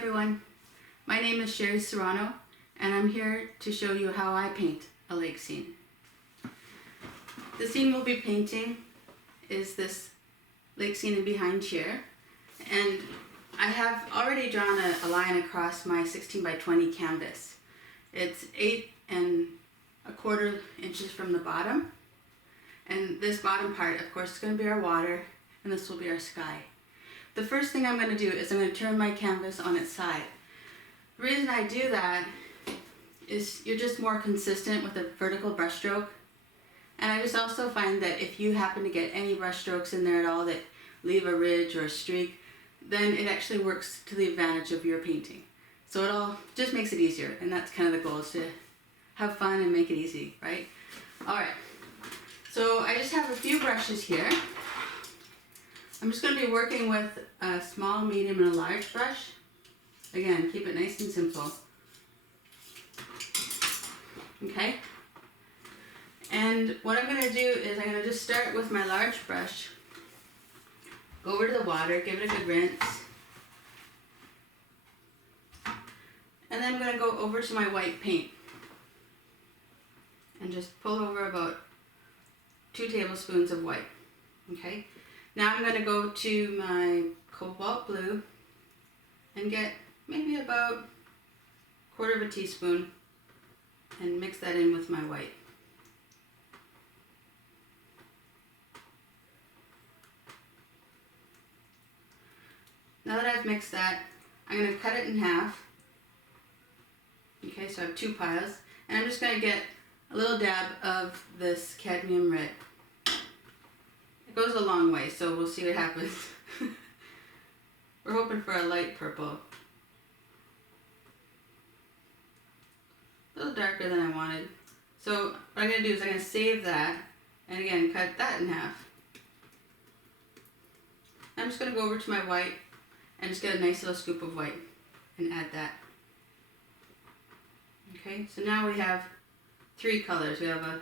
everyone, my name is Cherie Serrano and I'm here to show you how I paint a lake scene. The scene we'll be painting is this lake scene in behind chair, and I have already drawn a line across my 16 by 20 canvas. It's 8¼ inches from the bottom, and this bottom part of course is going to be our water and this will be our sky. The first thing I'm going to do is I'm going to turn my canvas on its side. The reason I do that is you're just more consistent with a vertical brush stroke. And I just also find that if you happen to get any brush strokes in there at all that leave a ridge or a streak, then it actually works to the advantage of your painting. So it all just makes it easier, and that's kind of the goal, is to have fun and make it easy, right? Alright, so I just have a few brushes here. I'm just going to be working with a small, medium, and a large brush. Again, keep it nice and simple. Okay? And what I'm going to do is I'm going to just start with my large brush, go over to the water, give it a good rinse, and then I'm going to go over to my white paint and just pull over about 2 tablespoons of white. Okay? Now I'm going to go to my Cobalt Blue and get maybe about 1/4 teaspoon and mix that in with my white. Now that I've mixed that, I'm going to cut it in half. Okay, so I have 2 piles, and I'm just going to get a little dab of this Cadmium Red. It goes a long way, so we'll see what happens. We're hoping for a light purple. A little darker than I wanted. So what I'm going to do is I'm going to save that, and again cut that in half. I'm just going to go over to my white and just get a nice little scoop of white and add that. Okay, so now we have 3 colors. We have a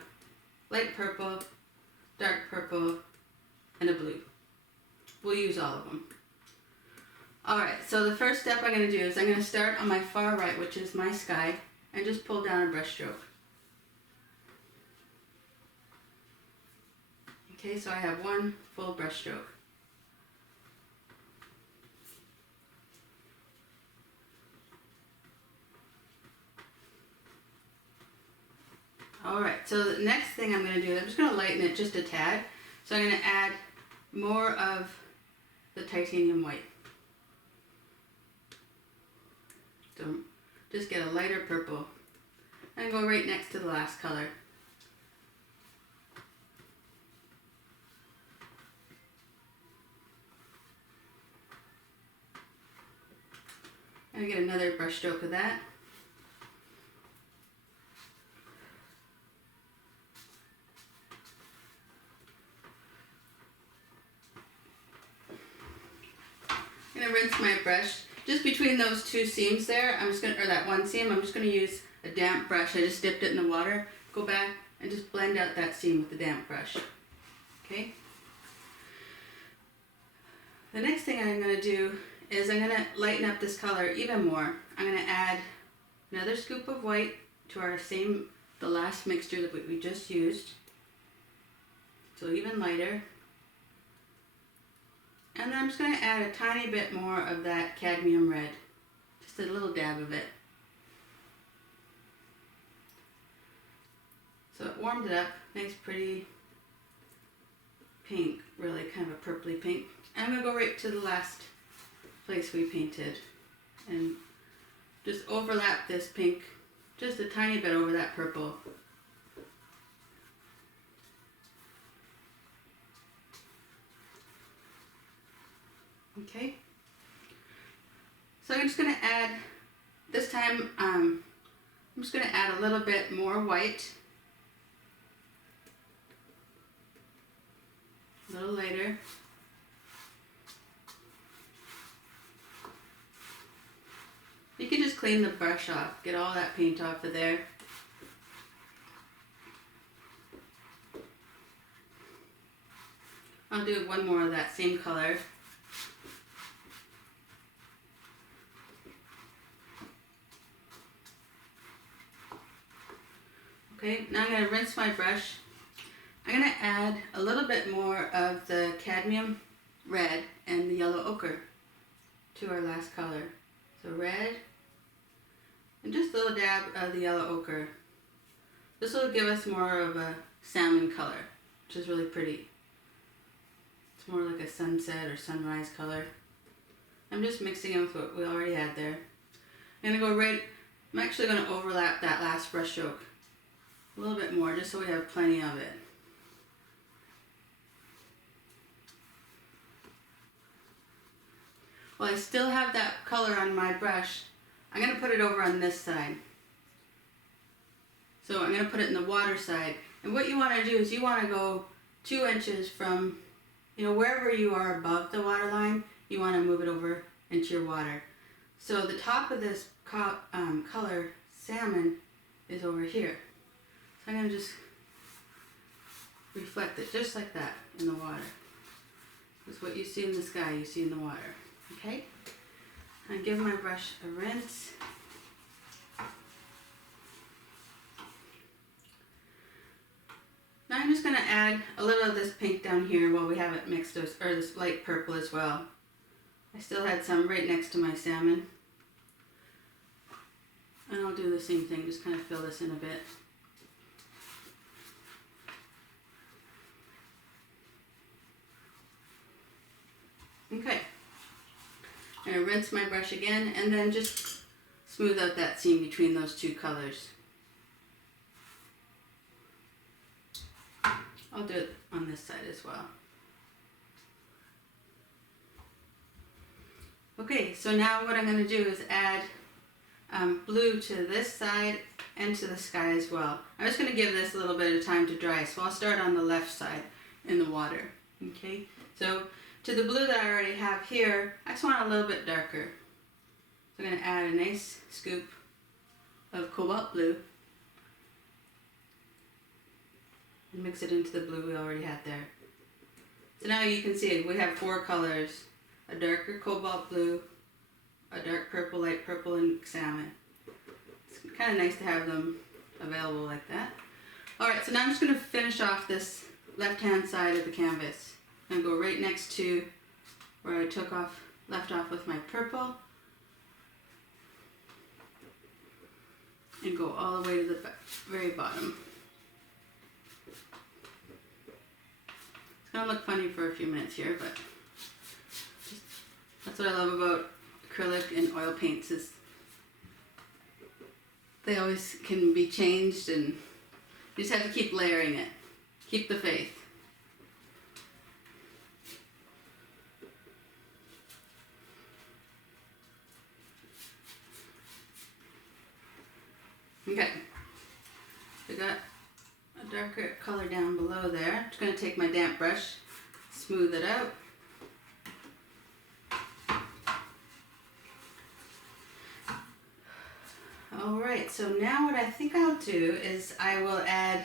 light purple, dark purple, and a blue. We'll use all of them. Alright, so the first step I'm going to do is I'm going to start on my far right, which is my sky, and just pull down a brush stroke. Okay, so I have 1 full brush stroke. Alright, so the next thing I'm going to do, I'm just going to lighten it just a tad. So I'm going to add more of the titanium white. So just get a lighter purple and go right next to the last color. And get another brush stroke of that. I'm going to rinse my brush. Just between those 2 seams there, or that 1 seam, I'm just going to use a damp brush. I just dipped it in the water. Go back and just blend out that seam with the damp brush. Okay? The next thing I'm going to do is I'm going to lighten up this color even more. I'm going to add another scoop of white to the last mixture that we just used. So even lighter. And then I'm just going to add a tiny bit more of that cadmium red. Just a little dab of it. So it warmed it up. Nice pretty pink, really kind of a purpley pink. And I'm going to go right to the last place we painted and just overlap this pink just a tiny bit over that purple. Okay, so I'm just going to add, this time I'm just going to add a little bit more white, a little lighter. You can just clean the brush off, get all that paint off of there. I'll do 1 more of that same color. Okay, now I'm going to rinse my brush. I'm going to add a little bit more of the Cadmium Red and the yellow ochre to our last color. So red and just a little dab of the yellow ochre. This will give us more of a salmon color, which is really pretty. It's more like a sunset or sunrise color. I'm just mixing it with what we already had there. I'm going to go right, I'm actually going to overlap that last brush stroke a little bit more just so we have plenty of it. Well, I still have that color on my brush. I'm going to put it over on this side. So I'm going to put it in the water side. And what you want to do is you want to go 2 inches from, wherever you are above the water line, you want to move it over into your water. So the top of this color, salmon, is over here. So I'm going to just reflect it just like that in the water. Because what you see in the sky, you see in the water. Okay? And give my brush a rinse. Now I'm just going to add a little of this pink down here while we have it mixed, or this light purple as well. I still had some right next to my salmon. And I'll do the same thing, just kind of fill this in a bit. Okay. I'm going to rinse my brush again and then just smooth out that seam between those 2 colors. I'll do it on this side as well. Okay, so now what I'm going to do is add blue to this side and to the sky as well. I'm just going to give this a little bit of time to dry, so I'll start on the left side in the water. Okay, so to the blue that I already have here, I just want a little bit darker. So I'm going to add a nice scoop of Cobalt Blue and mix it into the blue we already had there. So now you can see we have 4 colors: a darker Cobalt Blue, a dark purple, light purple, and salmon. It's kind of nice to have them available like that. Alright, so now I'm just going to finish off this left-hand side of the canvas. I'm going to go right next to where I left off with my purple, and go all the way to the very bottom. It's going to look funny for a few minutes here, but that's what I love about acrylic and oil paints, is they always can be changed, and you just have to keep layering it. Keep the faith. Okay, we got a darker color down below there. I'm just going to take my damp brush, smooth it out. Alright, so now what I think I'll do is I will add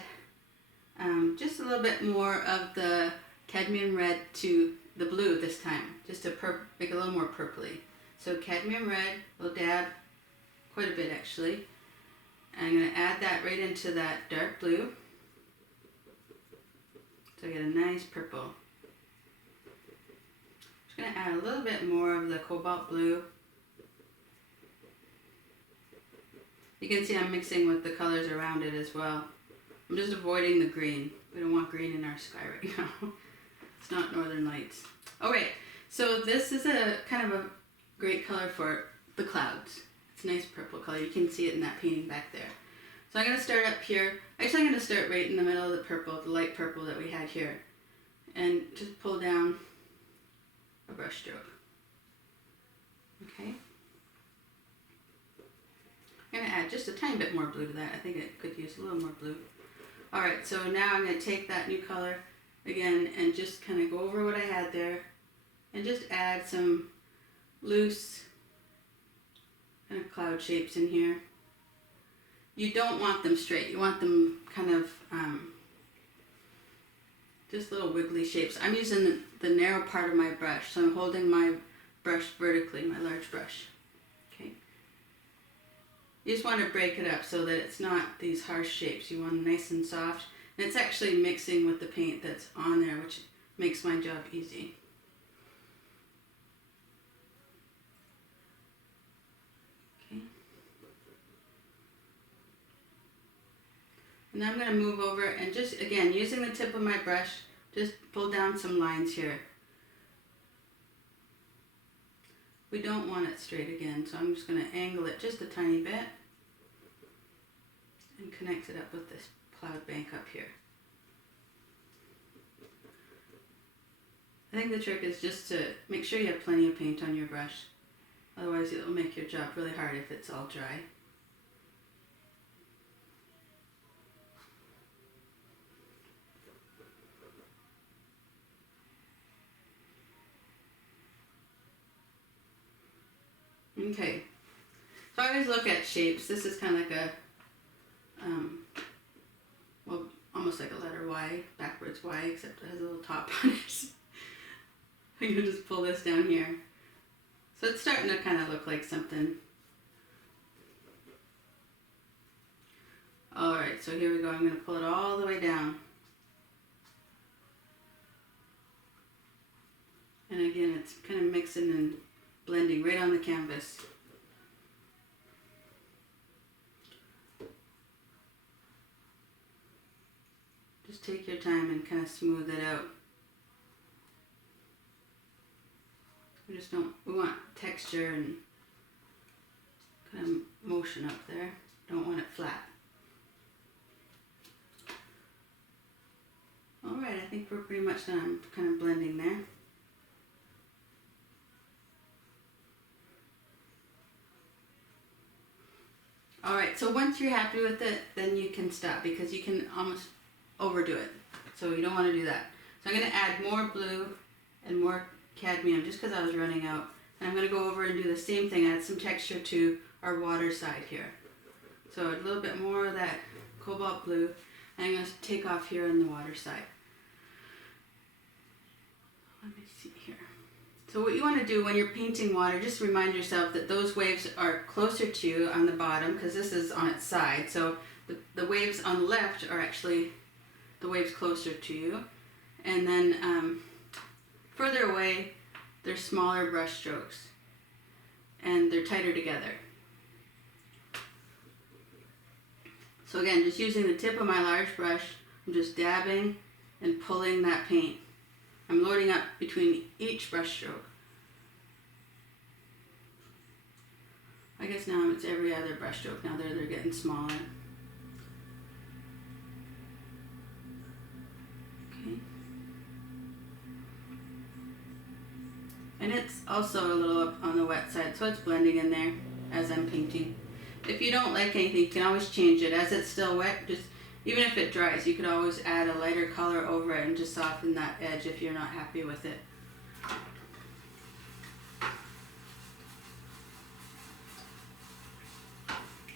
just a little bit more of the cadmium red to the blue this time, just to make it a little more purpley. So cadmium red, a little dab, quite a bit actually. And I'm going to add that right into that dark blue, so I get a nice purple. Just going to add a little bit more of the Cobalt Blue. You can see I'm mixing with the colors around it as well. I'm just avoiding the green. We don't want green in our sky right now. It's not Northern Lights. Alright, so this is a kind of a great color for the clouds. It's a nice purple color. You can see it in that painting back there. So I'm going to start up here. Actually, I'm going to start right in the middle of the purple, the light purple that we had here. And just pull down a brush stroke. Okay. I'm going to add just a tiny bit more blue to that. I think it could use a little more blue. Alright, so now I'm going to take that new color again and just kind of go over what I had there and just add some loose kind of cloud shapes in here. You don't want them straight. You want them kind of just little wiggly shapes. I'm using the narrow part of my brush, so I'm holding my brush vertically, my large brush. Okay. You just want to break it up so that it's not these harsh shapes. You want it nice and soft. And it's actually mixing with the paint that's on there, which makes my job easy. Okay. And then I'm going to move over and just, again, using the tip of my brush, just pull down some lines here. We don't want it straight again, so I'm just going to angle it just a tiny bit and connect it up with this cloud bank up here. I think the trick is just to make sure you have plenty of paint on your brush. Otherwise it will make your job really hard if it's all dry. Okay, so I always look at shapes. This is kind of like a, well, almost like a letter Y, backwards Y, except it has a little top on it. I'm going to just pull this down here. So it's starting to kind of look like something. Alright, so here we go. I'm going to pull it all the way down. And again, it's kind of mixing and blending right on the canvas. Just take your time and kind of smooth it out. We want texture and kind of motion up there. Don't want it flat. Alright, I think we're pretty much done. I'm kind of blending there. Alright, so once you're happy with it, then you can stop because you can almost overdo it. So you don't want to do that. So I'm going to add more blue and more cadmium just because I was running out. And I'm going to go over and do the same thing, add some texture to our water side here. So a little bit more of that cobalt blue, and I'm going to take off here on the water side. Let me see here. So what you want to do when you're painting water, just remind yourself that those waves are closer to you on the bottom because this is on its side. So the waves on the left are actually the waves closer to you. And then further away, they're smaller brush strokes and they're tighter together. So again, just using the tip of my large brush, I'm just dabbing and pulling that paint. I'm loading up between each brush stroke. I guess now it's every other brush stroke. Now they're getting smaller. Okay. And it's also a little up on the wet side, so it's blending in there as I'm painting. If you don't like anything, you can always change it. As it's still wet, just even if it dries, you could always add a lighter color over it and just soften that edge if you're not happy with it.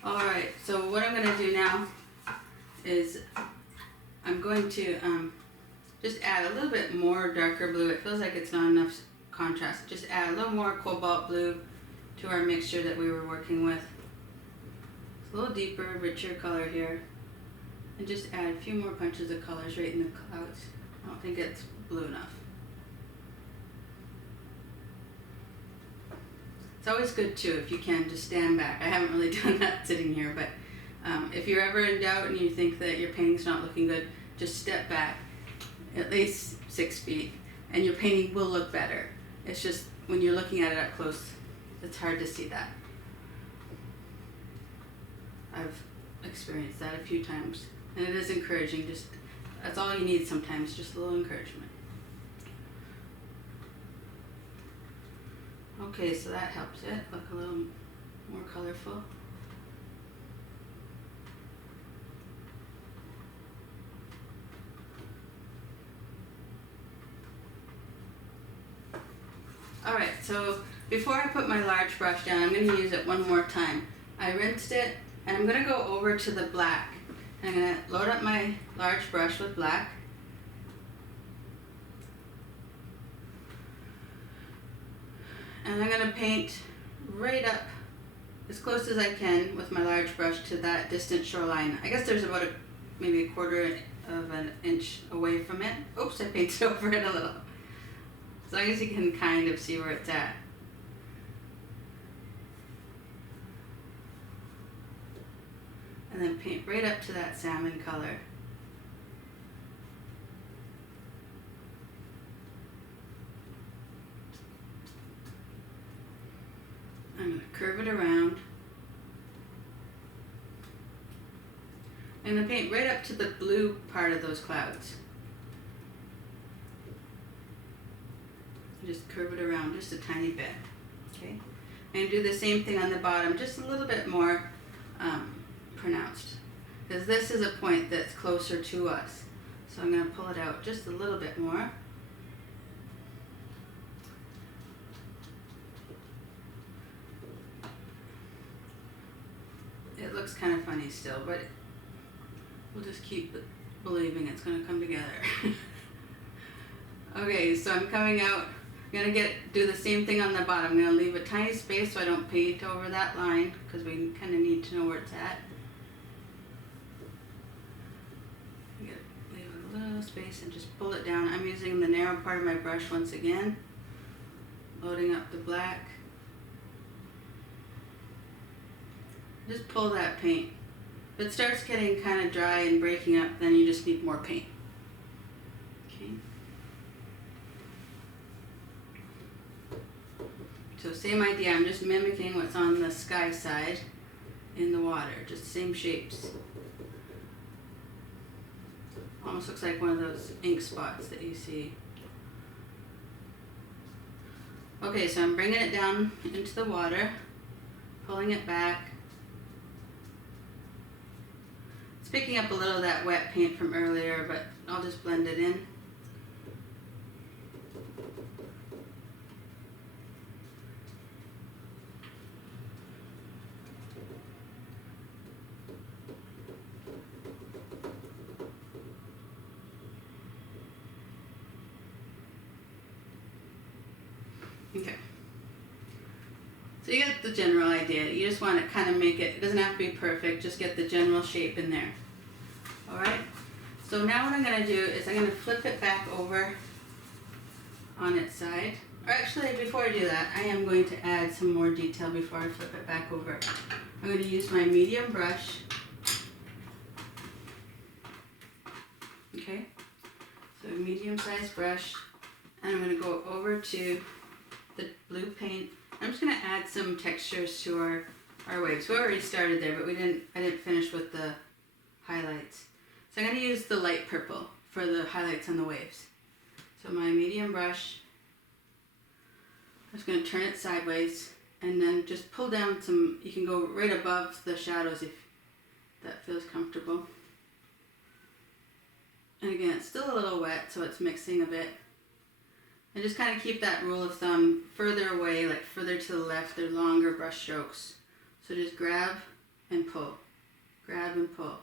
Alright, so what I'm going to do now is I'm going to just add a little bit more darker blue. It feels like it's not enough contrast. Just add a little more cobalt blue to our mixture that we were working with. It's a little deeper, richer color here. And just add a few more punches of colors right in the clouds. I don't think it's blue enough. It's always good too, if you can, just stand back. I haven't really done that sitting here, but if you're ever in doubt and you think that your painting's not looking good, just step back at least 6 feet and your painting will look better. It's just when you're looking at it up close, it's hard to see that. I've experienced that a few times, and it is encouraging. Just that's all you need sometimes, just a little encouragement. Okay, so that helps it look a little more colorful. Alright, so before I put my large brush down, I'm going to use it one more time. I rinsed it, and I'm going to go over to the black. I'm going to load up my large brush with black. And I'm going to paint right up as close as I can with my large brush to that distant shoreline. I guess there's about maybe a quarter of an inch away from it. Oops, I painted over it a little. As long as you can kind of see where it's at. And then paint right up to that salmon color. I'm going to curve it around. I'm going to paint right up to the blue part of those clouds. Just curve it around just a tiny bit. Okay, and do the same thing on the bottom, just a little bit more pronounced, because this is a point that's closer to us. So I'm going to pull it out just a little bit more. It looks kind of funny still, but we'll just keep believing it's going to come together. Okay, so I'm coming out. I'm going to do the same thing on the bottom. I'm going to leave a tiny space so I don't paint over that line, because we kind of need to know where it's at. Leave a little space and just pull it down. I'm using the narrow part of my brush once again. Loading up the black. Just pull that paint. If it starts getting kind of dry and breaking up, then you just need more paint. Okay. So same idea, I'm just mimicking what's on the sky side in the water, just same shapes. Almost looks like one of those ink spots that you see. Okay, so I'm bringing it down into the water, pulling it back. It's picking up a little of that wet paint from earlier, but I'll just blend it in. Okay. So you get the general idea. You just want to kind of make it doesn't have to be perfect, just get the general shape in there. Alright? So now what I'm going to do is I'm going to flip it back over on its side. Or actually, before I do that, I am going to add some more detail before I flip it back over. I'm going to use my medium brush. Okay? So a medium-sized brush. And I'm going to go over to the blue paint. I'm just going to add some textures to our waves. We already started there, but I didn't finish with the highlights. So I'm going to use the light purple for the highlights on the waves. So my medium brush, I'm just going to turn it sideways and then just pull down some. You can go right above the shadows if that feels comfortable. And again, it's still a little wet, so it's mixing a bit. And just kind of keep that rule of thumb further away, like further to the left. They're longer brush strokes. So just grab and pull. Grab and pull.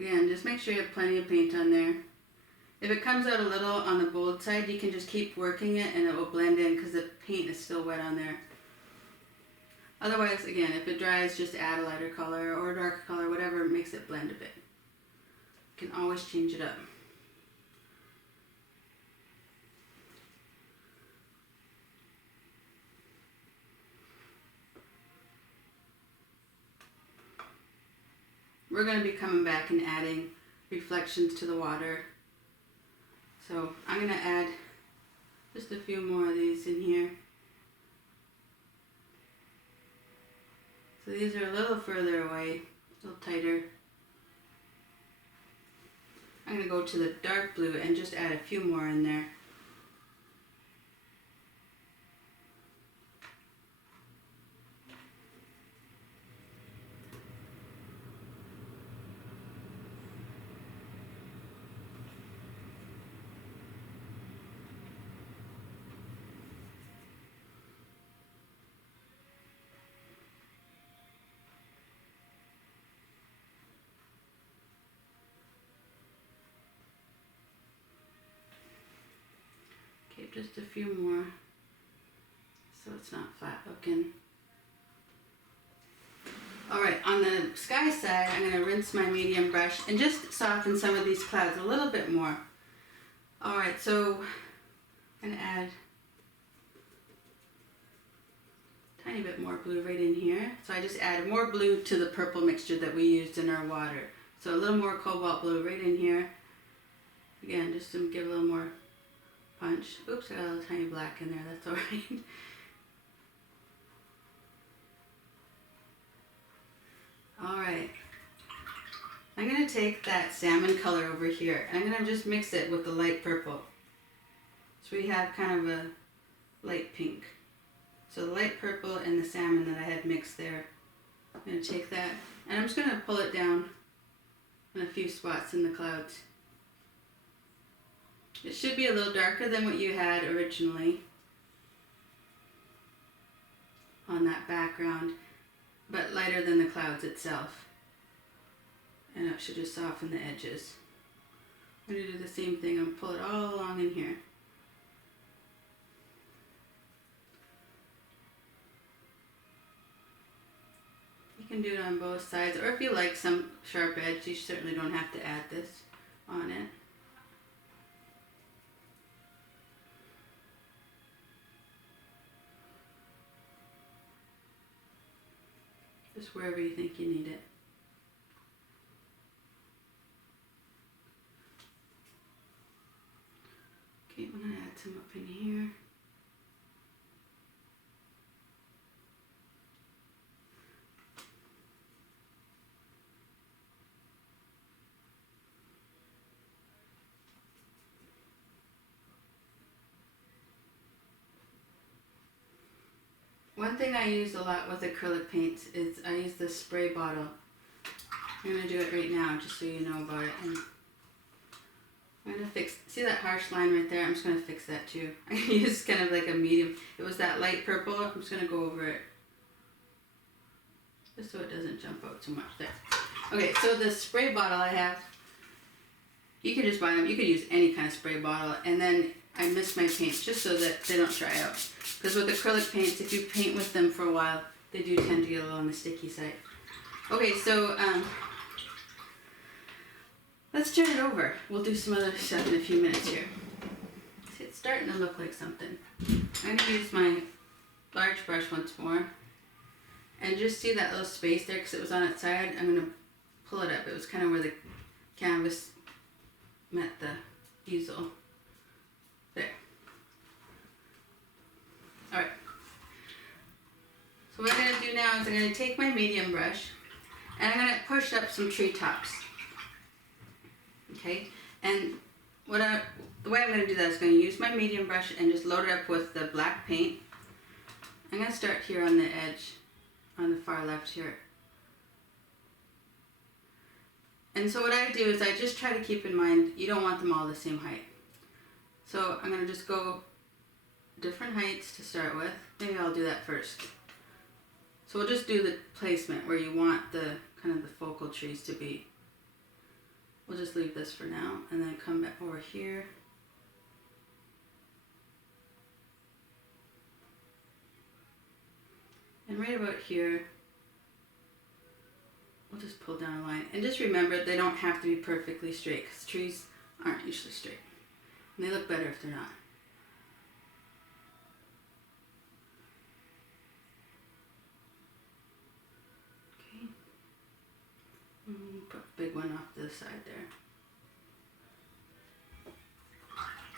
Again, just make sure you have plenty of paint on there. If it comes out a little on the bold side, you can just keep working it and it will blend in because the paint is still wet on there. Otherwise, again, if it dries, just add a lighter color or a darker color, whatever makes it blend a bit. You can always change it up. We're going to be coming back and adding reflections to the water. So I'm going to add just a few more of these in here. So these are a little further away, a little tighter. I'm going to go to the dark blue and just add a few more in there. just a few more so it's not flat looking. Alright, on the sky side, I'm going to rinse my medium brush and just soften some of these clouds a little bit more. Alright, so I'm going to add a tiny bit more blue right in here. So I just added more blue to the purple mixture that we used in our water. So a little more cobalt blue right in here. Again, just to give a little more punch. Oops, I got a little tiny black in there, that's alright. Alright, I'm going to take that salmon color over here and I'm going to just mix it with the light purple. So we have kind of a light pink. So the light purple and the salmon that I had mixed there. I'm going to take that and I'm just going to pull it down in a few spots in the clouds. It should be a little darker than what you had originally on that background, but lighter than the clouds itself. And it should just soften the edges. I'm going to do the same thing and pull it all along in here. You can do it on both sides, or if you like some sharp edge, you certainly don't have to add this on it. Just wherever you think you need it. Okay, I'm going to add some up in here. One thing I use a lot with acrylic paints is I use this spray bottle. I'm going to do it right now just so you know about it. And I'm going to fix, see that harsh line right there? I'm just going to fix that too. I use kind of like a medium. It was that light purple. I'm just going to go over it. Just so it doesn't jump out too much there. Okay, so the spray bottle I have, you can just buy them. You could use any kind of spray bottle. And then I mist my paints just so that they don't dry out. Because with acrylic paints, if you paint with them for a while, they do tend to get a little on the sticky side. Okay, so let's turn it over. We'll do some other stuff in a few minutes here. See, it's starting to look like something. I'm going to use my large brush once more. And just see that little space there because it was on its side. I'm going to pull it up. It was kind of where the canvas met the easel. There. Alright. So what I'm going to do now is I'm going to take my medium brush and I'm going to push up some treetops. Okay? And the way I'm going to do that is going to use my medium brush and just load it up with the black paint. I'm going to start here on the edge, on the far left here. And so what I do is I just try to keep in mind, you don't want them all the same height. So I'm going to just go different heights to start with. Maybe I'll do that first. So we'll just do the placement where you want the kind of the focal trees to be. We'll just leave this for now and then come back over here. And right about here, we'll just pull down a line. And just remember, they don't have to be perfectly straight because trees aren't usually straight. And they look better if they're not. Okay. Put a big one off to the side there.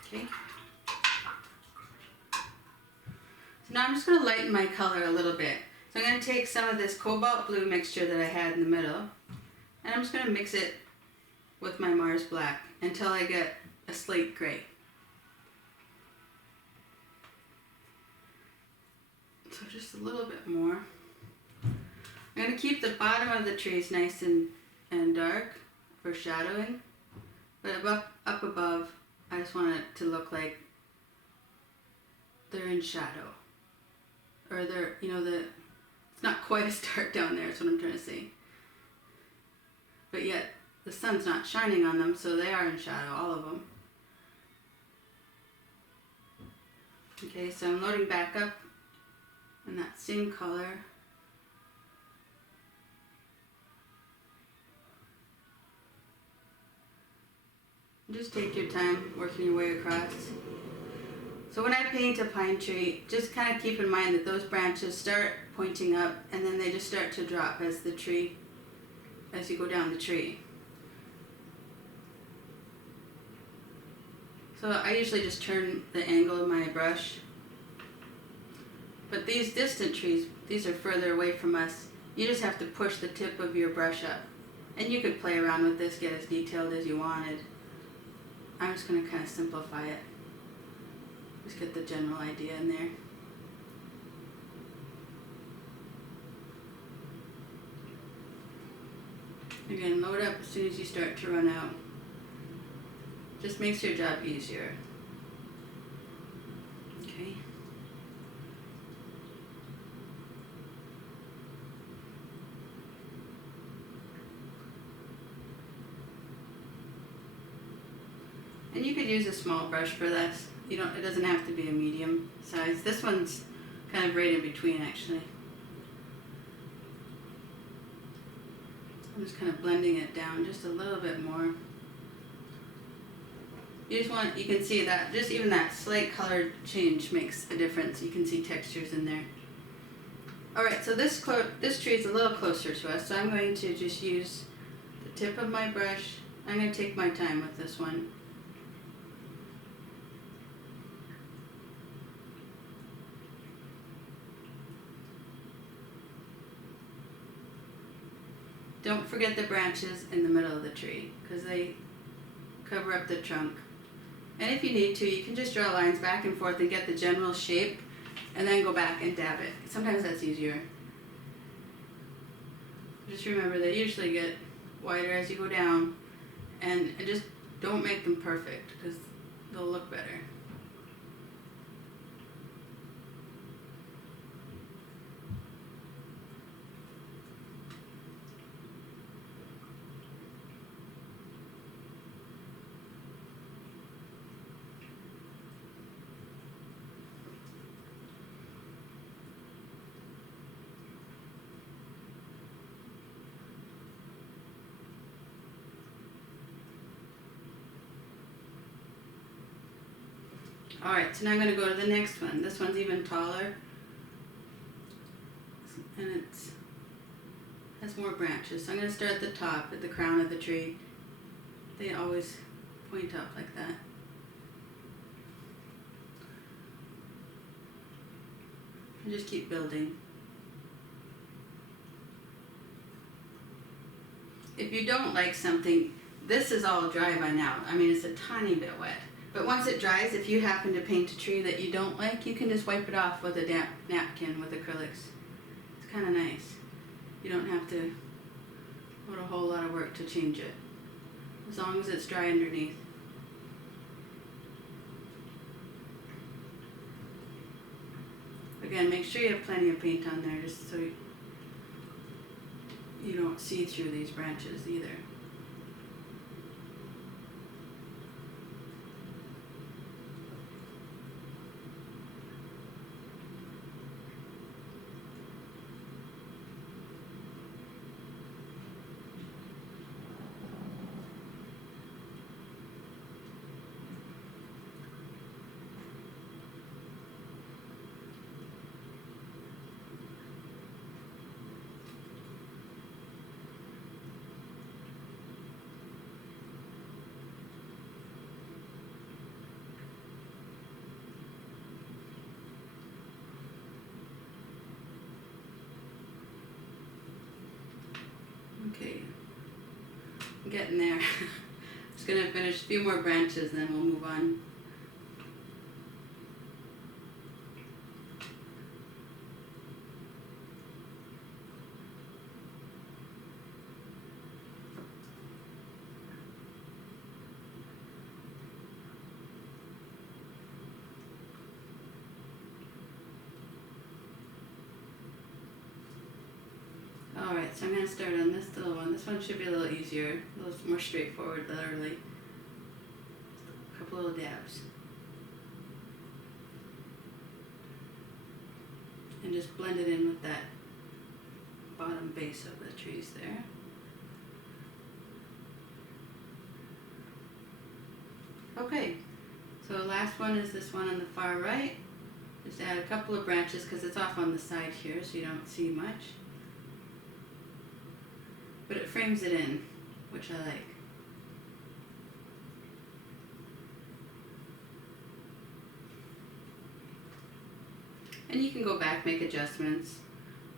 Okay. So now I'm just going to lighten my color a little bit. So I'm going to take some of this cobalt blue mixture that I had in the middle, and I'm just going to mix it with my Mars black until I get a slate gray. So just a little bit more. I'm going to keep the bottom of the trees nice and dark for shadowing, but up above, I just want it to look like they're in shadow. Or they're, it's not quite as dark down there, is what I'm trying to say. But yet, the sun's not shining on them, so they are in shadow, all of them. Okay, so I'm loading back up in that same color. Just take your time working your way across. So when I paint a pine tree, just kind of keep in mind that those branches start pointing up and then they just start to drop as you go down the tree. So I usually just turn the angle of my brush. But these distant trees, these are further away from us. You just have to push the tip of your brush up. And you could play around with this, get as detailed as you wanted. I'm just going to kind of simplify it. Just get the general idea in there. Again, load up as soon as you start to run out. Just makes your job easier. Okay. And you could use a small brush for this. It doesn't have to be a medium size. This one's kind of right in between actually. I'm just kind of blending it down just a little bit more. You can see that just even that slight color change makes a difference. You can see textures in there. Alright, so this tree is a little closer to us, so I'm going to just use the tip of my brush. I'm going to take my time with this one. Don't forget the branches in the middle of the tree because they cover up the trunk. And if you need to, you can just draw lines back and forth and get the general shape and then go back and dab it. Sometimes that's easier. Just remember they usually get wider as you go down, and just don't make them perfect because they'll look better. Alright, so now I'm going to go to the next one. This one's even taller. And it has more branches. So I'm going to start at the top, at the crown of the tree. They always point up like that. And just keep building. If you don't like something, this is all dry by now. I mean, it's a tiny bit wet. But once it dries, if you happen to paint a tree that you don't like, you can just wipe it off with a damp napkin with acrylics. It's kind of nice. You don't have to put a whole lot of work to change it, as long as it's dry underneath. Again, make sure you have plenty of paint on there just so you don't see through these branches either. Okay, I'm getting there. Just gonna finish a few more branches and then we'll move on. Alright, so I'm going to start on this little one. This one should be a little easier, a little more straightforward, literally. Just a couple little dabs. and just blend it in with that bottom base of the trees there. Okay, so the last one is this one on the far right. Just add a couple of branches because it's off on the side here so you don't see much. But it frames it in, which I like. And you can go back, make adjustments.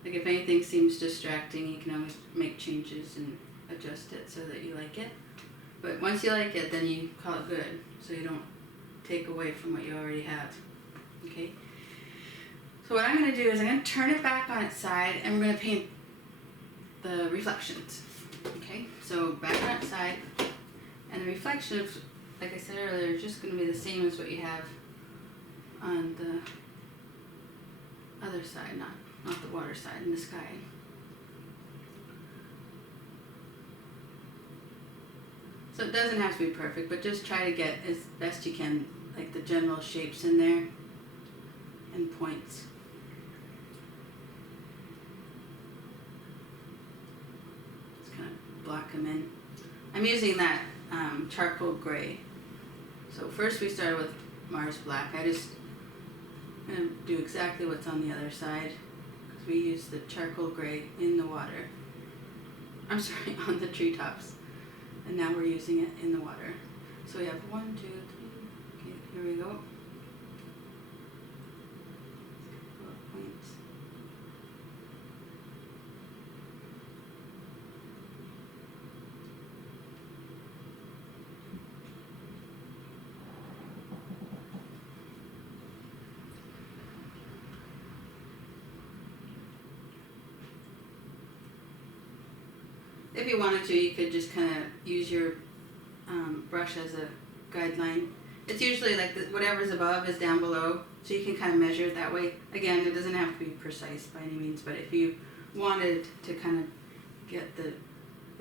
Like if anything seems distracting, you can always make changes and adjust it so that you like it. But once you like it, then you call it good, so you don't take away from what you already have. Okay? So what I'm going to do is I'm going to turn it back on its side, and we're going to paint the reflections. Okay? So back on its side, and the reflections, like I said earlier, is just going to be the same as what you have on the other side, not the water side, in the sky. So it doesn't have to be perfect, but just try to get as best you can, like the general shapes in there and points. Just kind of block them in. I'm using that charcoal gray. So first we started with Mars Black. I'm going to do exactly what's on the other side because we use the charcoal gray in the water. I'm sorry, on the treetops. And now we're using it in the water. So we have 1, 2, 3. Okay, here we go. Little points. If you wanted to, you could just kind of use your brush as a guideline. It's usually like whatever's above is down below, so you can kind of measure it that way. Again, it doesn't have to be precise by any means, but if you wanted to kind of get the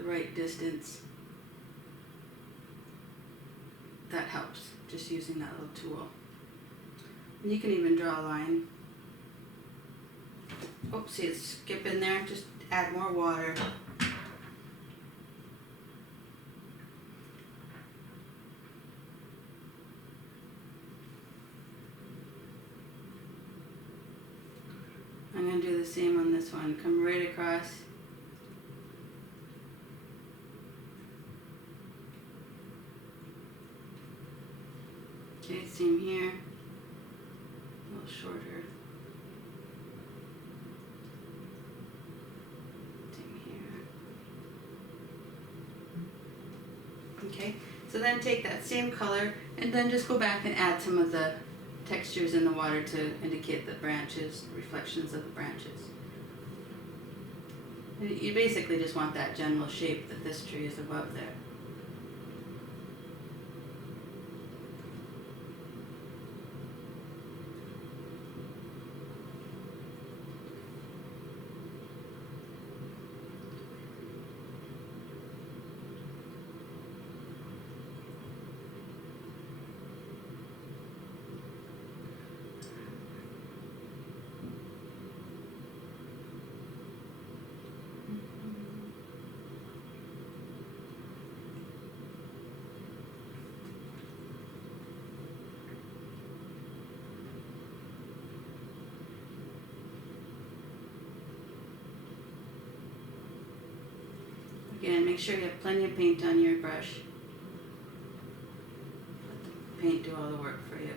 right distance, that helps, just using that little tool. And you can even draw a line. Oh, see it's skipping there, just add more water. I'm going to do the same on this one. Come right across. Okay, same here. A little shorter. Same here. Okay, so then take that same color and then just go back and add some of the textures in the water to indicate the branches, reflections of the branches. You basically just want that general shape that this tree is above there. Again, make sure you have plenty of paint on your brush. Let the paint do all the work for you.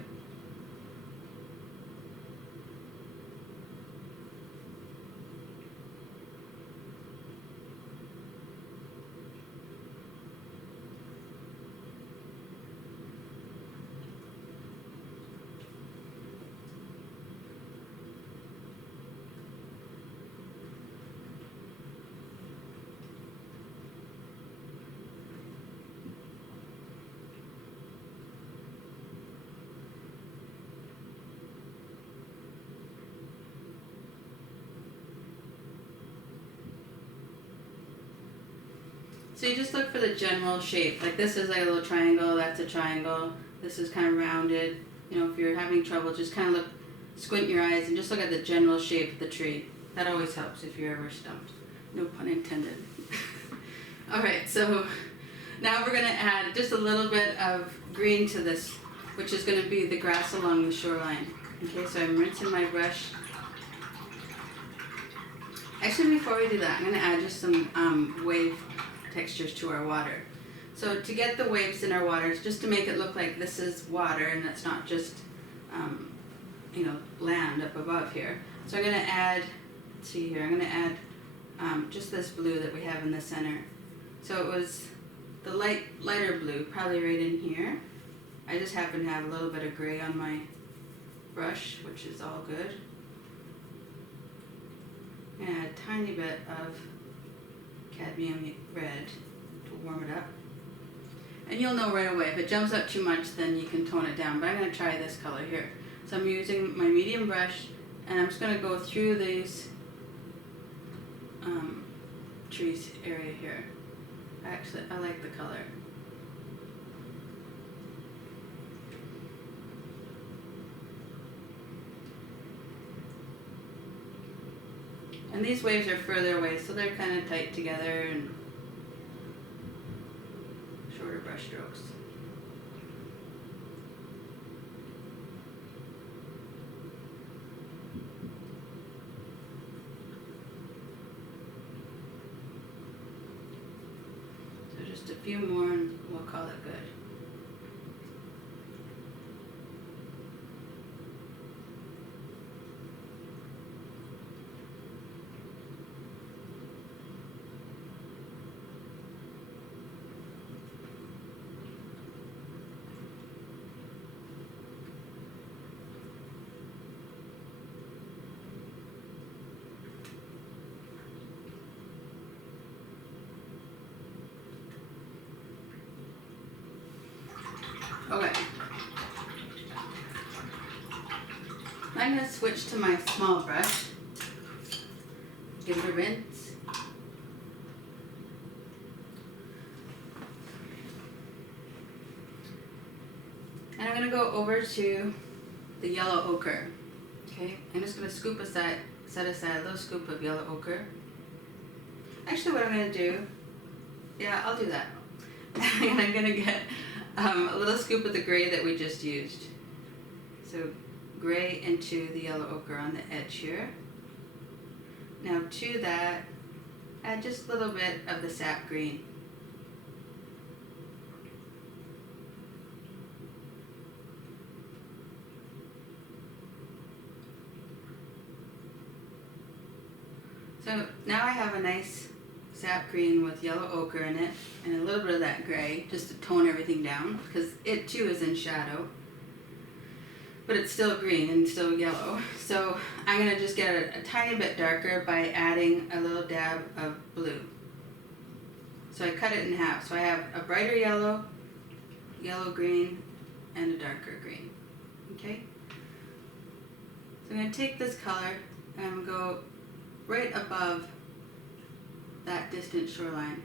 So you just look for the general shape. Like this is like a little triangle, that's a triangle. This is kind of rounded. You know, if you're having trouble, just kind of look squint your eyes and just look at the general shape of the tree. That always helps if you're ever stumped. No pun intended. Alright, so now we're going to add just a little bit of green to this, which is going to be the grass along the shoreline. Okay, so I'm rinsing my brush. Actually, before we do that, I'm going to add just some wave textures to our water. So to get the waves in our water, just to make it look like this is water and it's not just, land up above here. So I'm going to add, let's see here, I'm going to add just this blue that we have in the center. So it was the lighter blue, probably right in here. I just happen to have a little bit of gray on my brush, which is all good. I'm going to add a tiny bit of cadmium red to warm it up. And you'll know right away, if it jumps up too much, then you can tone it down. But I'm going to try this color here. So I'm using my medium brush, and I'm just going to go through these trees area here. Actually, I like the color. And these waves are further away, so they're kind of tight together and shorter brush strokes. So just a few more and we'll call it good. Okay. I'm going to switch to my small brush. Give it a rinse. And I'm going to go over to the yellow ochre. Okay, I'm just going to set aside a little scoop of yellow ochre. Actually, what I'm going to do, I'll do that. And I'm going to get a little scoop of the gray that we just used. So gray into the yellow ochre on the edge here. Now to that, add just a little bit of the sap green. So now I have a nice sap green with yellow ochre in it and a little bit of that gray just to tone everything down, because it too is in shadow, but it's still green and still yellow. So I'm going to just get it a tiny bit darker by adding a little dab of blue. So I cut it in half. So I have a brighter yellow, yellow green, and a darker green. Okay? So I'm going to take this color and go right above that distant shoreline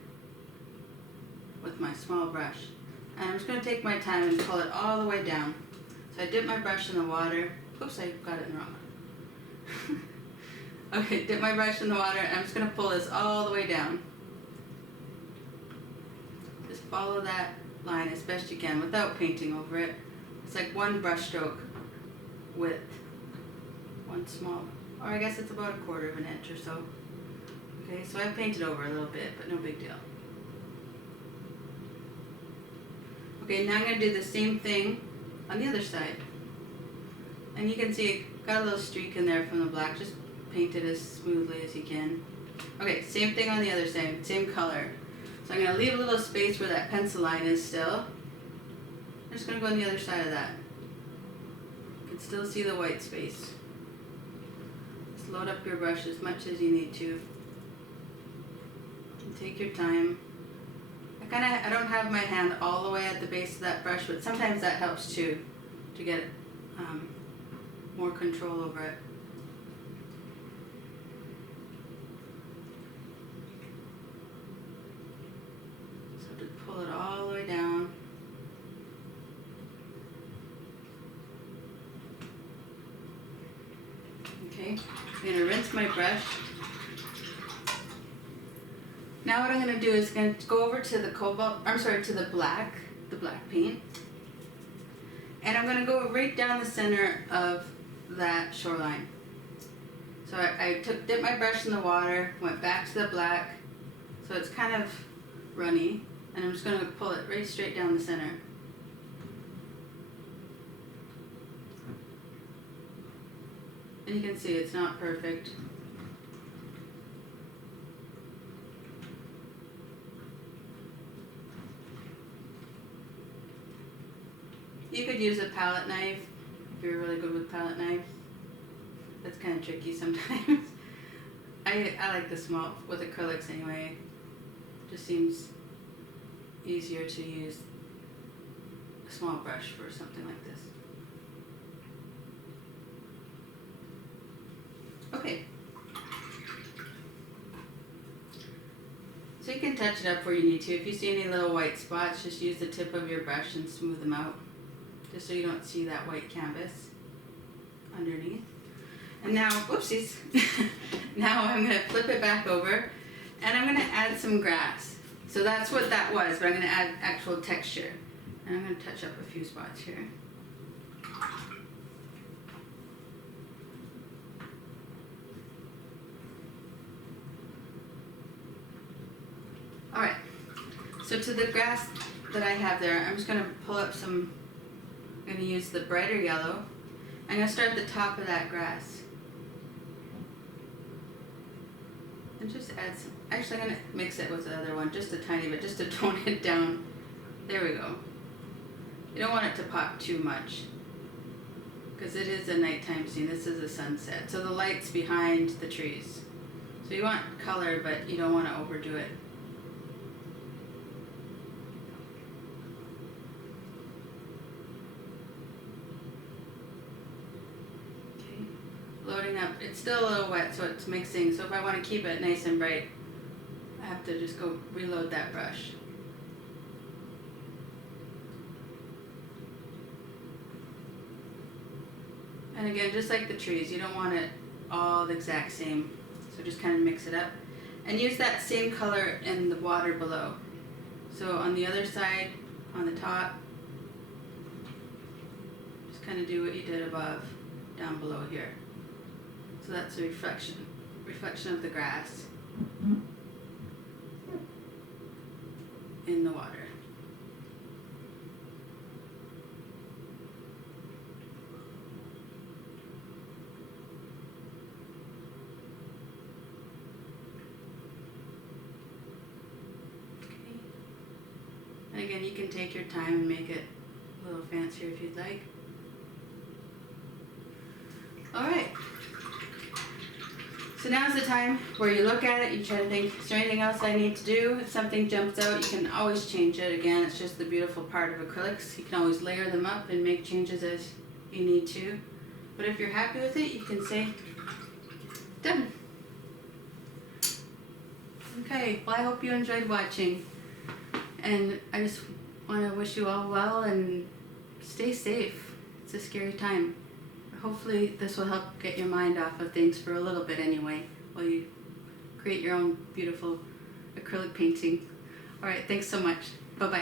with my small brush. And I'm just going to take my time and pull it all the way down. So I dip my brush in the water. Oops, I got it in wrong. Okay, dip my brush in the water and I'm just going to pull this all the way down. Just follow that line as best you can without painting over it. It's like one brush stroke width. One small, or I guess it's about 1/4 of an inch or so. Okay, so I painted over a little bit, but no big deal. Okay, now I'm going to do the same thing on the other side. And you can see it got a little streak in there from the black. Just paint it as smoothly as you can. Okay, same thing on the other side, same color. So I'm going to leave a little space where that pencil line is still. I'm just going to go on the other side of that. You can still see the white space. Just load up your brush as much as you need to. And take your time. I don't have my hand all the way at the base of that brush, but sometimes that helps too, to get more control over it. So just pull it all the way down. my brush. Now what I'm going to do is going to go over to the to the black paint. And I'm going to go right down the center of that shoreline. So I dipped my brush in the water, went back to the black, so it's kind of runny, and I'm just going to pull it right straight down the center. And you can see it's not perfect. You could use a palette knife if you're really good with palette knives. That's kind of tricky sometimes. I like the small, with acrylics anyway. Just seems easier to use a small brush for something like this. Okay. So you can touch it up where you need to. If you see any little white spots, just use the tip of your brush and smooth them out, just so you don't see that white canvas underneath. And now, whoopsies, now I'm going to flip it back over, and I'm going to add some grass. So that's what that was, but I'm going to add actual texture. And I'm going to touch up a few spots here. Alright, so to the grass that I have there, I'm just going to pull up some, I'm going to use the brighter yellow. I'm going to start at the top of that grass. And just add some, actually I'm going to mix it with the other one, just a tiny bit, just to tone it down. There we go. You don't want it to pop too much, because it is a nighttime scene. This is a sunset, so the light's behind the trees. So you want color, but you don't want to overdo it. Loading up, it's still a little wet, so it's mixing. So if I want to keep it nice and bright, I have to just go reload that brush. And again, just like the trees, you don't want it all the exact same. So just kind of mix it up. And use that same color in the water below. So on the other side, on the top, just kind of do what you did above, down below here. So that's a reflection of the grass in the water. Okay. And again, you can take your time and make it a little fancier if you'd like. All right. So now's the time where you look at it, you try to think, is there anything else I need to do? If something jumps out, you can always change it. Again, it's just the beautiful part of acrylics. You can always layer them up and make changes as you need to. But if you're happy with it, you can say, done. Okay, well I hope you enjoyed watching. And I just want to wish you all well and stay safe. It's a scary time. Hopefully this will help get your mind off of things for a little bit anyway, while you create your own beautiful acrylic painting. Alright, thanks so much. Bye-bye.